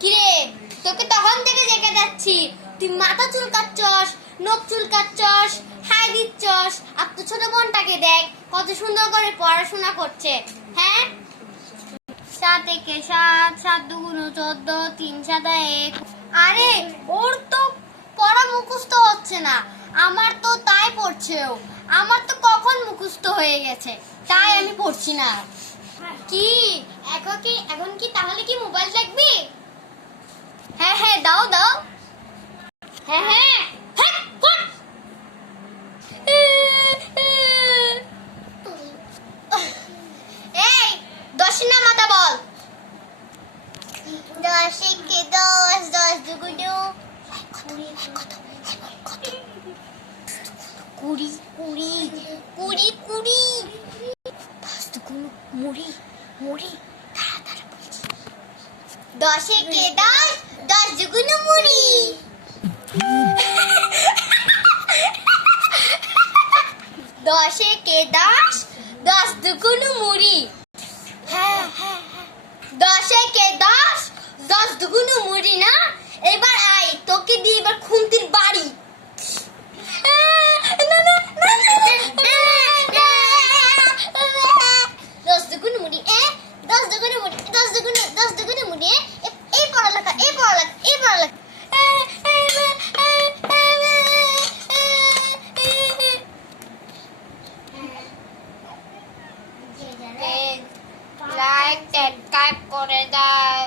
কিরে, তোকে তখন থেকে দেখে যাচ্ছি তুই মাথা চুলকাচ্ছস, নখ চুলকাচ্ছস, হাই দিচ্ছস, আর তো ছোট বোনটাকে দেখ কত সুন্দর করে পড়াশোনা করছে। হ্যাঁ, 7 একে 7, 7 দুগুণ 14, 3 7 1। আরে ওর তো পড়া মুখস্থ হচ্ছে না, আমার তো তাই পড়ছেও। আমার তো কখন মুখস্থ হয়ে গেছে, তাই আমি পড়ছি না। কি এখন কি তাহলে কি মোবাইল দেখবি? হ্যাঁ হ্যাঁ, দাও দাও। হ্যাঁ হ্যাঁ, এই 10 না মাথা বল। 10 একে 10, 10 দুগুণ 20, 10 দুগুণ মুড়ি, তাড়াতাড়ি বলছি। 10 একে 10, 10 দুগুণ মুড়ি। 10 একে 10, 10 দুগুণ মুড়ি। হ্যাঁ হ্যাঁ, 10 একে 10, 10 দুগুণ মুড়ি না? এবার আয়, তোকে দিয়ে এবার খুন্তির বাড়ি। না না না, 10 দুগুণ মুড়ি, 10 দুগুণ মুড়ি, 10 দুগুণ মুড়ি। এই পড়ালেখা। লাইক সাবস্ক্রাইব করে দাও।